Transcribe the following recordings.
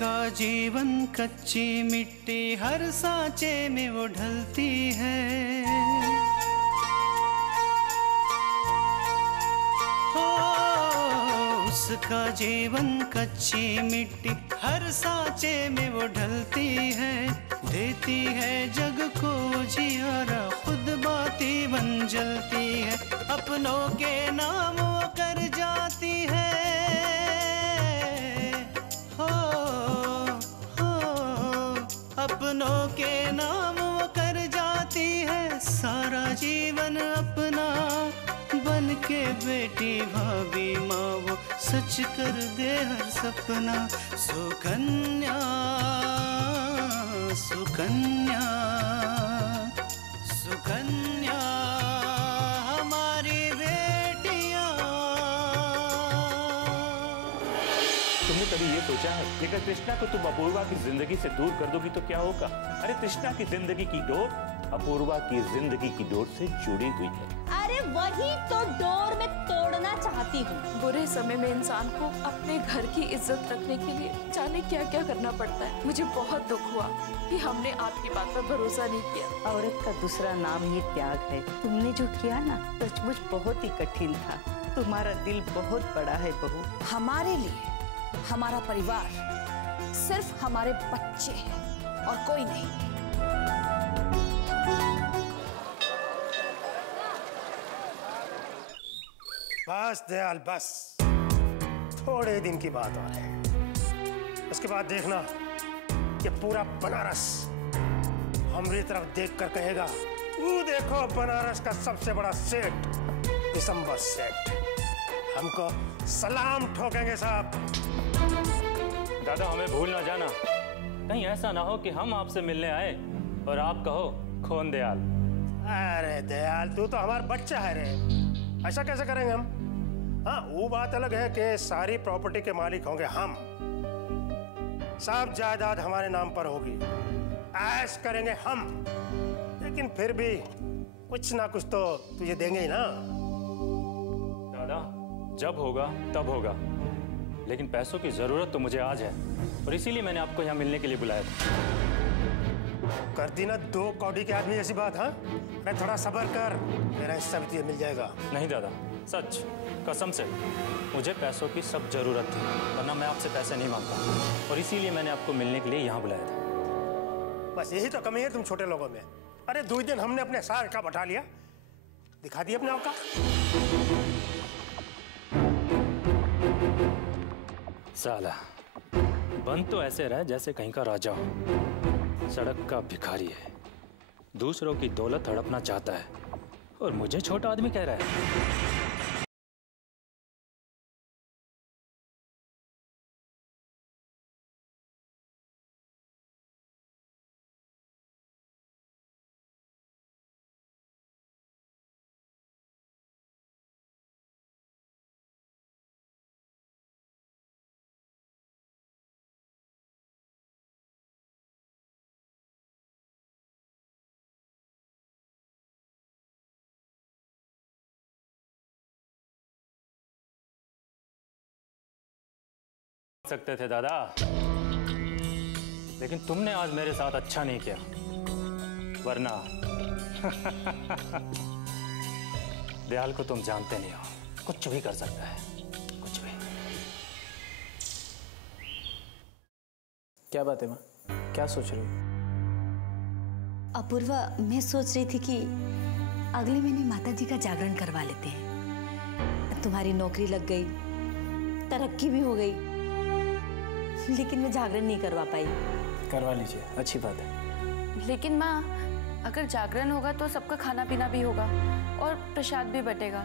उसका जीवन कच्ची मिट्टी हर सांचे में वो ढलती है। हो उसका जीवन कच्ची मिट्टी हर सांचे में वो ढलती है। देती है जग को जियारा खुद बाती बन जलती है। अपनों के नाम वो कर जाती है। अपनों के नाम वो कर जाती है। सारा जीवन अपना बन के बेटी भाभी माँ वो सच कर दे हर सपना। सुकन्या सुकन्या सुकन्या हमारी बेटियाँ। तुमने कभी ये सोचा है कि अगर कृष्णा को तुम अपूर्वा की जिंदगी से दूर कर दोगी तो क्या होगा? अरे कृष्णा की जिंदगी की डोर अपूर्वा की जिंदगी की डोर से जुड़ी हुई है। अरे वही तो डोर मैं तोड़ना चाहती हूँ। बुरे समय में इंसान को अपने घर की इज्जत रखने के लिए जाने क्या क्या करना पड़ता है। मुझे बहुत दुख हुआ कि हमने आपकी बात पर भरोसा नहीं किया। औरत का दूसरा नाम ही त्याग है। तुमने जो किया ना सचमुच बहुत ही कठिन था। तुम्हारा दिल बहुत बड़ा है बहू। हमारे लिए हमारा परिवार सिर्फ हमारे बच्चे हैं और कोई नहीं। बस दयाल बस, थोड़े दिन की बात और है। उसके बाद देखना ये पूरा बनारस हमारी तरफ देखकर कहेगा, वो देखो बनारस का सबसे बड़ा सेठ दिसंबर सेठ। हमको सलाम ठोकेंगे साहब। दादा हमें भूल ना जाना, कहीं ऐसा ना हो कि हम आपसे मिलने आए और आप कहो खोन दयाल। अरे दयाल तू तो हमारा बच्चा है रे, ऐसा कैसे करेंगे हम? हाँ वो बात अलग है कि सारी प्रॉपर्टी के मालिक होंगे हम, सब जायदाद हमारे नाम पर होगी, ऐश करेंगे हम, लेकिन फिर भी कुछ ना कुछ तो तुझे देंगे ही ना। दादा जब होगा तब होगा, लेकिन पैसों की जरूरत तो मुझे आज है और इसीलिए मैंने आपको यहाँ मिलने के लिए बुलाया था। कर दी ना 2 कौड़ी के आदमी जैसी बात। हाँ मैं थोड़ा सब्र कर, मेरा हिस्सा भी तुझे मिल जाएगा। नहीं दादा सच कसम से मुझे पैसों की सब जरूरत थी, वरना मैं आपसे पैसे नहीं मांगता और इसीलिए मैंने आपको मिलने के लिए यहाँ बुलाया था। बस यही तो कमी है तुम छोटे लोगों में। अरे 2 दिन हमने अपने सार का बैठा लिया, दिखा दिया अपने औकात। साला बन तो ऐसे रहा जैसे कहीं का राजा हो, सड़क का भिखारी है, दूसरों की दौलत हड़पना चाहता है और मुझे छोटा आदमी कह रहा है। सकते थे दादा, लेकिन तुमने आज मेरे साथ अच्छा नहीं किया, वरना दयाल को तुम जानते नहीं हो, कुछ भी कर सकता है, कुछ भी। क्या बात है माँ, क्या सोच रही हो? अपूर्वा मैं सोच रही थी कि अगले महीने माता जी का जागरण करवा लेते हैं। तुम्हारी नौकरी लग गई, तरक्की भी हो गई, लेकिन मैं जागरण नहीं करवा पाई। करवा लीजिए, अच्छी बात है। लेकिन माँ अगर जागरण होगा तो सबका खाना पीना भी होगा और प्रसाद भी बटेगा,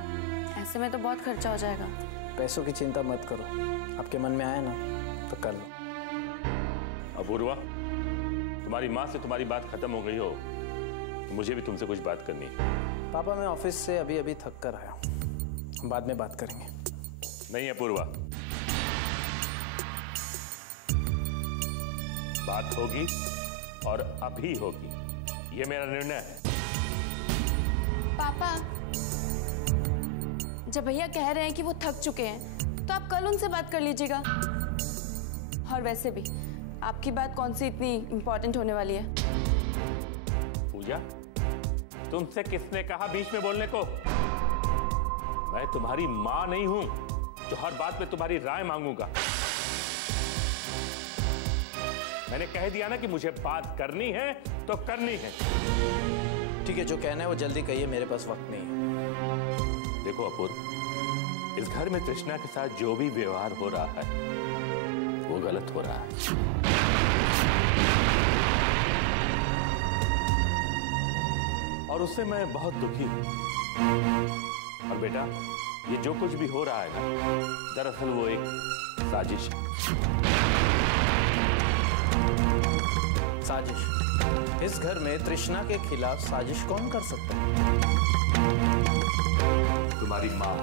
ऐसे में तो बहुत खर्चा हो जाएगा। पैसों की चिंता मत करो, आपके मन में आया ना तो कर लो। अपूर्वा तुम्हारी माँ से तुम्हारी बात खत्म हो गई हो तो मुझे भी तुमसे कुछ बात करनी है। पापा मैं ऑफिस से अभी थक कर आया हूँ, बाद में बात करेंगे। नहीं अपूर्वा, बात होगी और अभी होगी, ये मेरा निर्णय है। पापा जब भैया कह रहे हैं कि वो थक चुके हैं तो आप कल उनसे बात कर लीजिएगा। और वैसे भी आपकी बात कौन सी इतनी इम्पोर्टेंट होने वाली है? पूजा, तुमसे किसने कहा बीच में बोलने को? मैं तुम्हारी मां नहीं हूं जो हर बात में तुम्हारी राय मांगूंगा। मैंने कह दिया ना कि मुझे बात करनी है तो करनी है। ठीक है, जो कहना है वो जल्दी कहिए, मेरे पास वक्त नहीं है। देखो अपूर्व, इस घर में तृष्णा के साथ जो भी व्यवहार हो रहा है वो गलत हो रहा है। और उससे मैं बहुत दुखी हूं। और बेटा, ये जो कुछ भी हो रहा है ना, दरअसल वो एक साजिश है। साजिश? इस घर में तृष्णा के खिलाफ साजिश कौन कर सकता है? तुम्हारी मां।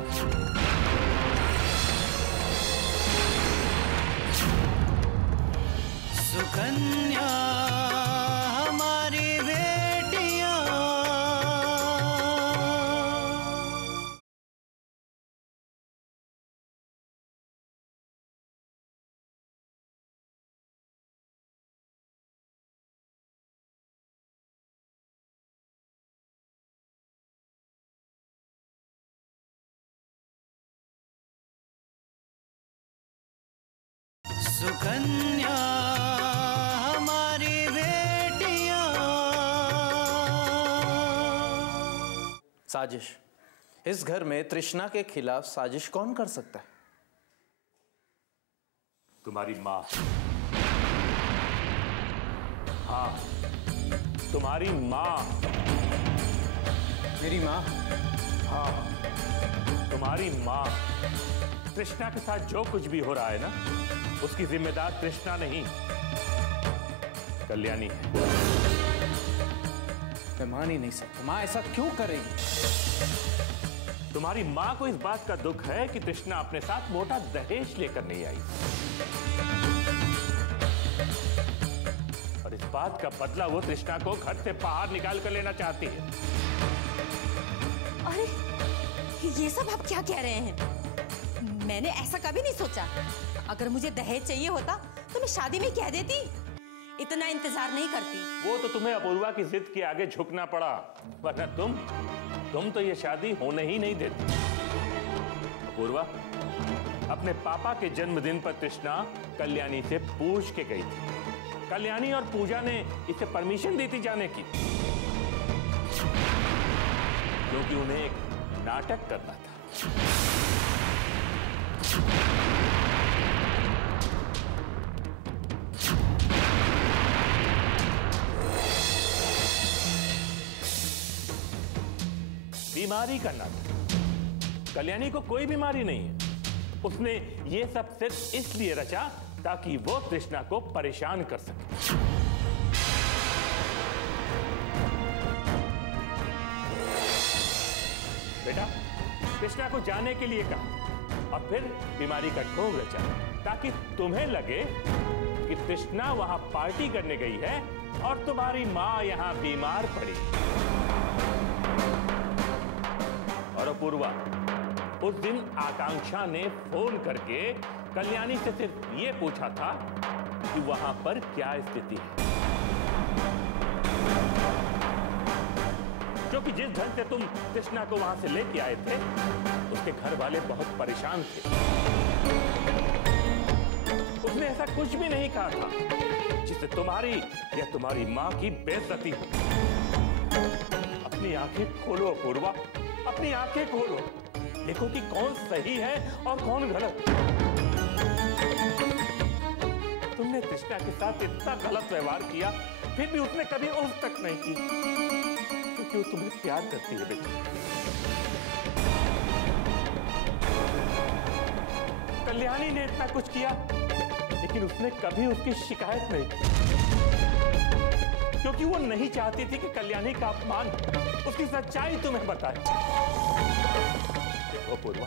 सुकन्या हमारी बेटियां, सुकन्या हमारी बेटियां। साजिश? इस घर में तृष्णा के खिलाफ साजिश कौन कर सकता है? तुम्हारी मां। हाँ, तुम्हारी मां। मेरी माँ? हाँ, तुम्हारी मां। तृष्णा के साथ जो कुछ भी हो रहा है ना, उसकी जिम्मेदार तृष्णा नहीं, कल्याणी है। मैं मान ही नहीं सकता। माँ ऐसा क्यों करेगी? तुम्हारी मां को इस बात का दुख है कि तृष्णा अपने साथ मोटा दहेज लेकर नहीं आई, और इस बात का बदला वो तृष्णा को घर से बाहर निकाल कर लेना चाहती है। अरे ये सब आप क्या कह रहे हैं? मैंने ऐसा कभी नहीं सोचा। अगर मुझे दहेज चाहिए होता तो मैं शादी में कह देती, इतना इंतजार नहीं करती। वो तो तुम्हें अपूर्वा की जिद के आगे झुकना पड़ा, वरना तुम तो ये शादी होने ही नहीं देती। अपूर्वा, अपने पापा के जन्मदिन पर तृष्णा कल्याणी से पूछ के गई थी। कल्याणी और पूजा ने इसे परमिशन दी थी जाने की, क्योंकि उन्हें एक नाटक करना था। बीमारी का नाटक। कल्याणी को कोई बीमारी नहीं है। उसने ये सब सिर्फ इसलिए रचा ताकि वो तृष्णा को परेशान कर सके। बेटा, तृष्णा को जाने के लिए कहा और फिर बीमारी का ढोंग रचा ताकि तुम्हें लगे कि तृष्णा वहां पार्टी करने गई है और तुम्हारी मां यहां बीमार पड़ी। और अपूर्वा, उस दिन आकांक्षा ने फोन करके कल्याणी से सिर्फ ये पूछा था कि वहां पर क्या स्थिति है, क्योंकि जिस ढंग से तुम तृष्णा को वहां से लेके आए थे, उसके घर वाले बहुत परेशान थे। उसने ऐसा कुछ भी नहीं कहा था जिससे तुम्हारी या तुम्हारी मां की बेइज्जती हो। अपनी आंखें खोलो अपूर्वा, अपनी आंखें खोलो, देखो कि कौन सही है और कौन गलत। तुमने तृष्णा के साथ इतना गलत व्यवहार किया, फिर भी उसने कभी उफ तक नहीं की, क्योंकि वो तुम्हें प्यार करती है बेटा। कल्याणी ने इतना कुछ किया, लेकिन उसने कभी उसकी शिकायत नहीं की, क्योंकि वो नहीं चाहती थी कि कल्याणी का अपमान, उसकी सच्चाई तुम्हें बताए। देखो पूर्वा,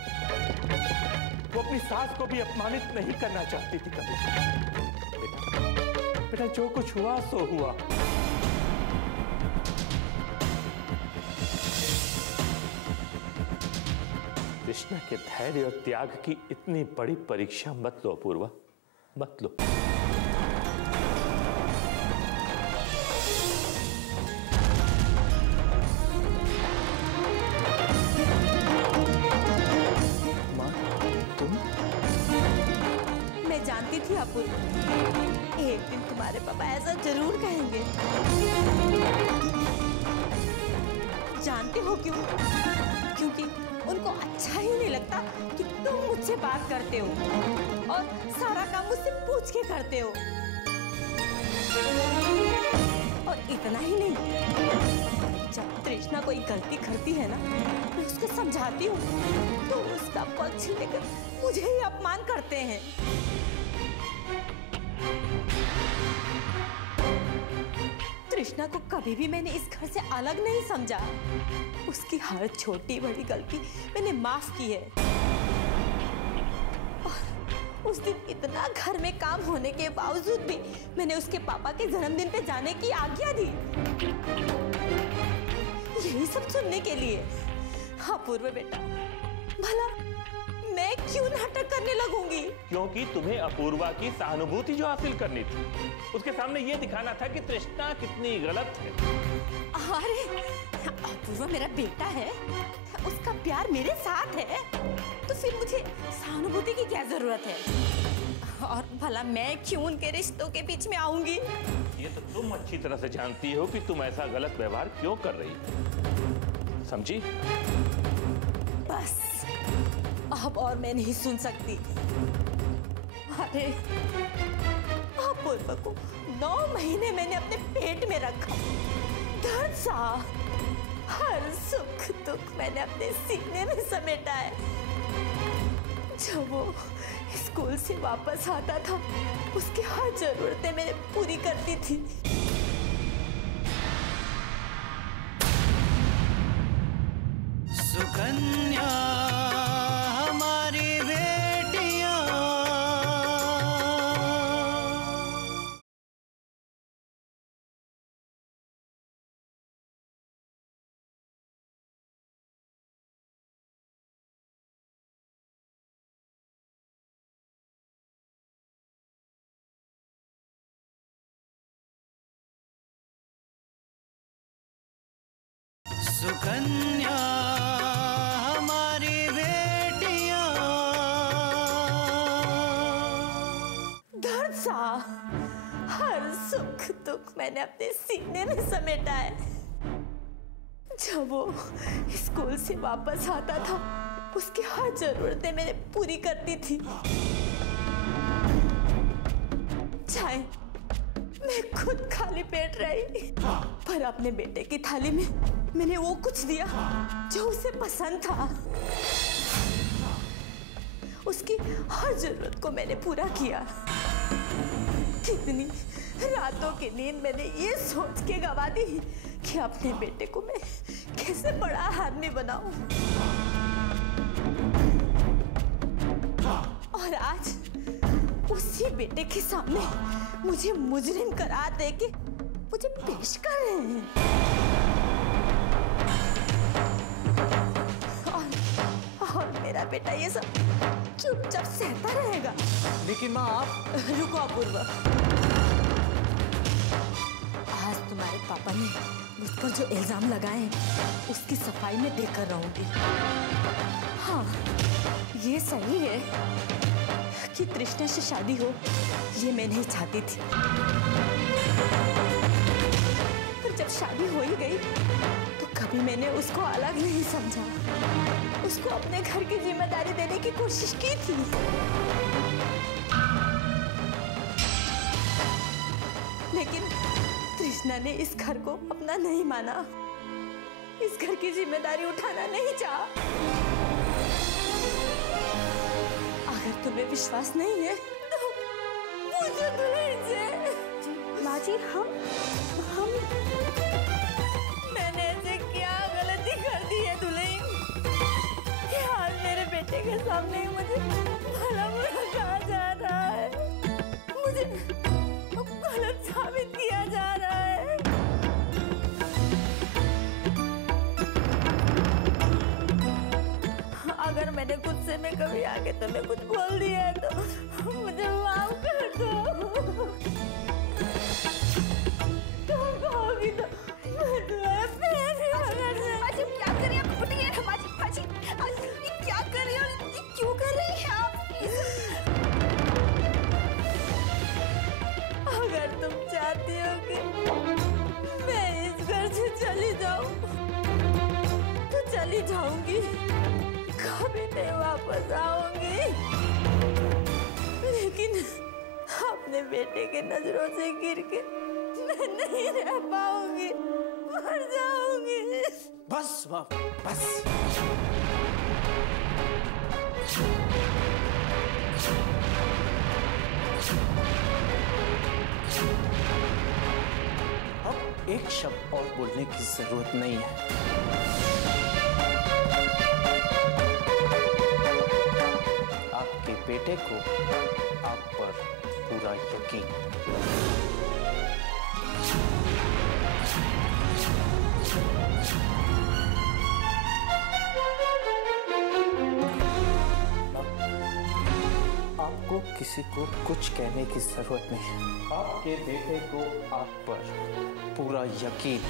वो अपनी सास को भी अपमानित नहीं करना चाहती थी कभी। बेटा, जो कुछ हुआ सो हुआ। कृष्णा के धैर्य और त्याग की इतनी बड़ी परीक्षा मत लो अपूर्वा, मत लो। अपूर्व, एक दिन तुम्हारे पापा ऐसा जरूर कहेंगे। जानते हो क्यों? क्योंकि उनको अच्छा ही नहीं लगता कि तुम मुझसे बात करते हो और सारा काम मुझसे पूछ के करते हो। और इतना ही नहीं, जब तृष्णा कोई गलती करती है ना, मैं उसको समझाती हूँ तो उसका पक्ष लेकर मुझे ही अपमान करते हैं। तृष्णा को कभी भी मैंने इस घर से अलग नहीं समझा। उसकी हर छोटी बड़ी गलती मैंने माफ की है। और उस दिन इतना घर में काम होने के बावजूद भी मैंने उसके पापा के जन्मदिन पे जाने की आज्ञा दी, यही सब सुनने के लिए। हाँ पूर्व बेटा, भला मैं क्यों नाटक करने लगूंगी? क्योंकि तुम्हें अपूर्वा की सहानुभूति जो हासिल करनी थी, उसके सामने ये दिखाना था कि तृष्णा कितनी गलत है। अरे अपूर्वा मेरा बेटा है, उसका प्यार मेरे साथ है, तो फिर मुझे सहानुभूति की क्या जरूरत है? और भला मैं क्यों उनके रिश्तों के बीच में आऊंगी? ये तो तुम अच्छी तरह से जानती हो कि तुम ऐसा गलत व्यवहार क्यों कर रही हो, समझी? बस अब और मैं नहीं सुन सकती। अरे अपूर्वा को 9 महीने मैंने अपने पेट में रखा, दर्द सा, हर सुख दुख मैंने अपने सीने में समेटा है। जब वो स्कूल से वापस आता था, उसकी हर जरूरतें मैंने पूरी करती थी। सुकन्या हमारी बेटियां, सुकन्या हमारी बेटियां। दर्द सा, हर सुख दुख मैंने अपने सीने में समेटा है। जब वो स्कूल से वापस आता था, उसकी हर जरूरतें मैंने पूरी करती थी। चाहे मैं खुद खाली पेट रही, पर अपने बेटे की थाली में मैंने वो कुछ दिया जो उसे पसंद था। उसकी हर जरूरत को मैंने पूरा किया। कितनी रातों की नींद मैंने ये सोच के गवा दी कि अपने बेटे को मैं कैसे बड़ा आदमी बनाऊं। और आज उसी बेटे के सामने मुझे मुजरिम करार दे के मुझे पेश कर रहे हैं। और मेरा बेटा ये सब चुपचाप सहता रहेगा। लेकिन माँ आप... रुको अपूर्व, आज तुम्हारे पापा ने मुझ पर जो इल्जाम लगाए हैं, उसकी सफाई में देकर रहूंगी। हाँ, ये सही है कि तृष्णा से शादी हो, ये मैं नहीं चाहती थी। पर जब शादी हो ही गई तो कभी मैंने उसको अलग नहीं समझा। उसको अपने घर की जिम्मेदारी देने की कोशिश की थी। लेकिन तृष्णा ने इस घर को अपना नहीं माना, इस घर की जिम्मेदारी उठाना नहीं चाहा। अगर तुम्हें विश्वास नहीं है तो पूछो दुल्हन से। माँ जी, हम मैंने ऐसे क्या गलती कर दी है दुल्हन कि आज मेरे बेटे के सामने मुझे भला बुरा कहा जा रहा है, मुझे गलत साबित किया जा रहा है। अगर मैंने गुस्से में कभी आके तुम्हें कुछ बोल दिया है तो मुझे माफ कर दो। तुम कहोगी तो मैं तुम्हारे पैर ही पकड़ लूं। माँ जी, क्या कर रही हैं आप? उठिए ना माँ जी, ये क्या कर रही हो? ये क्यों कर रही हैं आप? चली जाऊं तो चली जाऊंगी, कभी नहीं वापस आऊंगी, लेकिन अपने बेटे के नजरों से गिर के मैं नहीं रह पाऊंगी, मर जाऊंगी। बस बाप, बस। अब एक शब्द और बोलने की जरूरत नहीं है। आपके बेटे को आप पर पूरा यकीन। आपको किसी को कुछ कहने की जरूरत नहीं है। आपके बेटे को आप पर पूरा यकीन।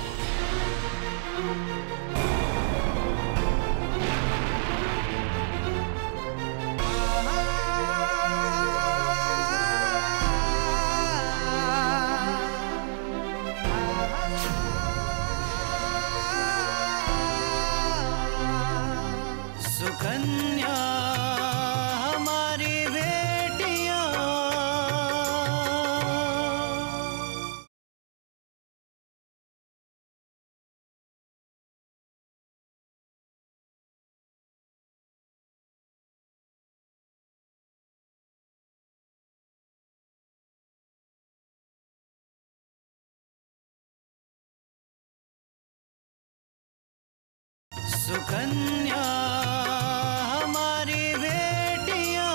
सुकन्या हमारी बेटियां, सुकन्या हमारी बेटियां।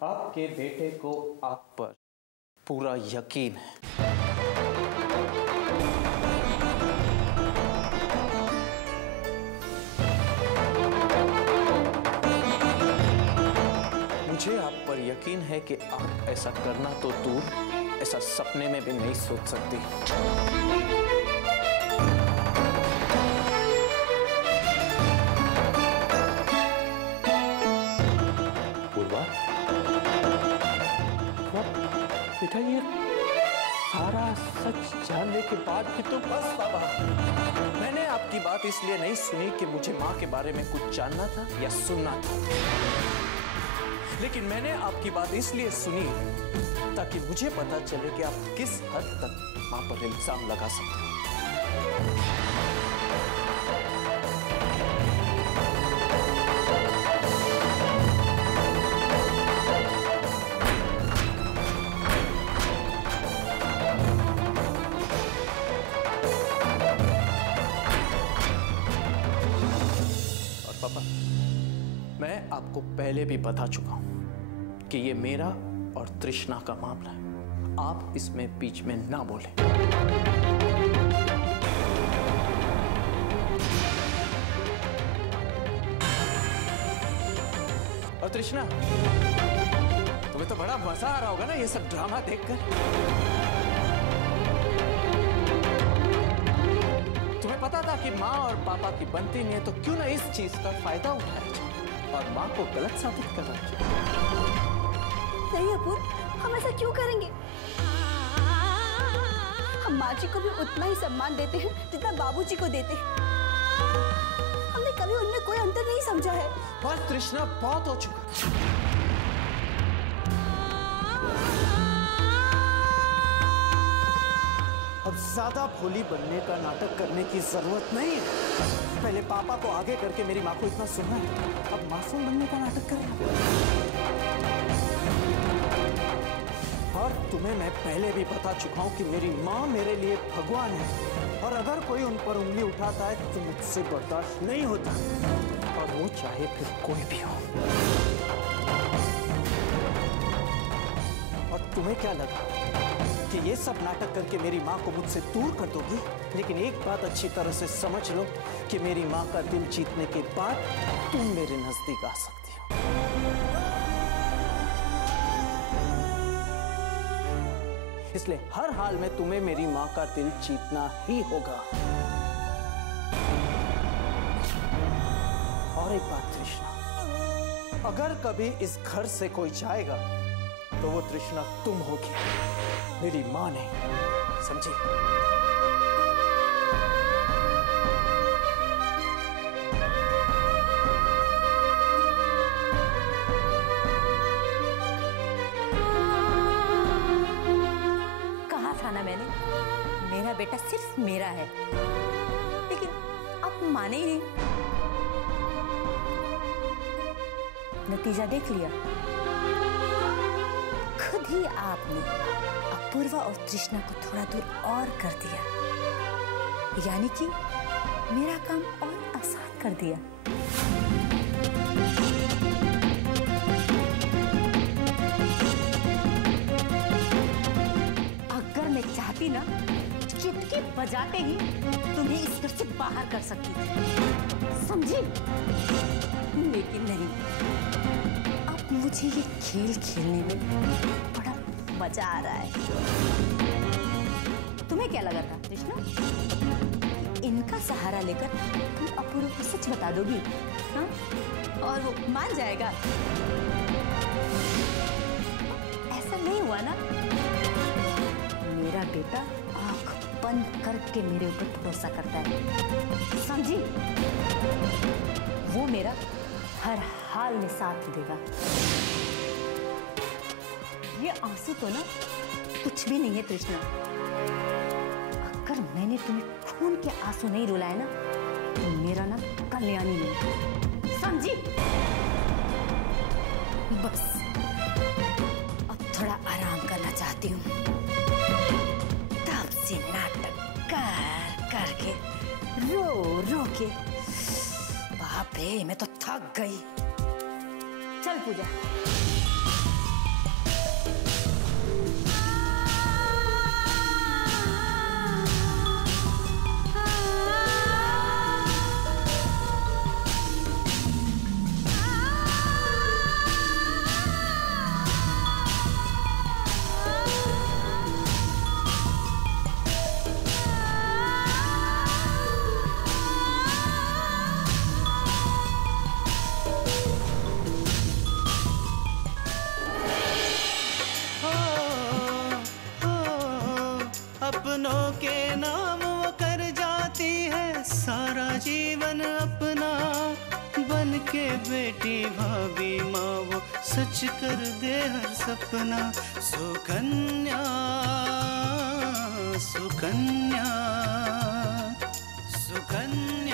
आपके बेटे को आप पर पूरा यकीन है। मुझे आप पर यकीन है कि आप ऐसा करना तो दूर, ऐसा सपने में भी नहीं सोच सकती। पूर्वा, बेटा ये सारा सच जानने के बाद भी तो बस बाबा, मैंने आपकी बात इसलिए नहीं सुनी कि मुझे माँ के बारे में कुछ जानना था या सुनना था, लेकिन मैंने आपकी बात इसलिए सुनी ताकि मुझे पता चले कि आप किस हद तक माँ पर इल्जाम लगा सकते हो। मैं आपको पहले भी बता चुका हूं कि ये मेरा और तृष्णा का मामला है। आप इसमें बीच में ना बोलें। और तृष्णा, तुम्हें तो बड़ा मजा आ रहा होगा ना ये सब ड्रामा देखकर। तुम्हें पता था कि माँ और पापा की बनती नहीं है, तो क्यों ना इस चीज का फायदा उठाया जाए और माँ को गलत साबित करना चाहिए। नहीं अपूर, हम ऐसा क्यों करेंगे? हम माँ जी को भी उतना ही सम्मान देते हैं जितना बाबूजी को देते हैं। हमने कभी उनमें कोई अंतर नहीं समझा है। बस तृष्णा, बहुत हो चुका। अब ज्यादा भोली बनने का नाटक करने की जरूरत नहीं है। पहले पापा को आगे करके मेरी माँ को इतना सुनना है, अब मासूम बनने का नाटक करना। और तुम्हें मैं पहले भी बता चुका हूँ कि मेरी माँ मेरे लिए भगवान है, और अगर कोई उन पर उंगली उठाता है तो मुझसे बर्दाश्त नहीं होता, और वो चाहे फिर कोई भी हो। और तुम्हें क्या लगा कि ये सब नाटक करके मेरी माँ को मुझसे दूर कर दोगी? लेकिन एक बात अच्छी तरह से समझ लो कि मेरी माँ का दिल जीतने के बाद तुम मेरे नजदीक आ सकती हो। इसलिए हर हाल में तुम्हें मेरी माँ का दिल जीतना ही होगा। और एक बात तृष्णा, अगर कभी इस घर से कोई जाएगा तो वो तृष्णा तुम होगी, मेरी माँ नहीं। समझी? कहा था ना मैंने, मेरा बेटा सिर्फ मेरा है, लेकिन आप माने ही नहीं। नतीजा देख लिया, खुद ही आपने अपूर्वा और तृष्णा को थोड़ा दूर और कर दिया, यानी कि मेरा काम और आसान कर दिया। अगर मैं चाहती ना, चुटकी बजाते ही तुम्हें इस घर से बाहर कर सकती थी, समझी? लेकिन नहीं, अब मुझे ये खेल खेलने में बड़ा मजा आ रहा है। तुम्हें क्या लगा था कृष्णा, इनका सहारा लेकर तुम अपूर्व को सच बता दोगी, हाँ? और वो मान जाएगा? ऐसा नहीं हुआ ना। मेरा बेटा आंख बंद करके मेरे ऊपर भरोसा करता है, समझी? वो मेरा हर हाल में साथ देगा। ये आंसू तो ना कुछ भी नहीं है तृष्णा। अगर मैंने तुम्हें खून के आंसू नहीं रुलाए ना, तो मेरा ना कल्याणी नहीं, समझी? बस अब थोड़ा आराम करना चाहती हूँ, तब से नाटक कर करके, रो रो के, बाप रे मैं तो थक गई। चल पूजा। अपनों के नाम वो कर जाती है सारा जीवन अपना, बन के बेटी भाभी माँ वो सच कर दे हर सपना। सुकन्या सुकन्या सुकन्या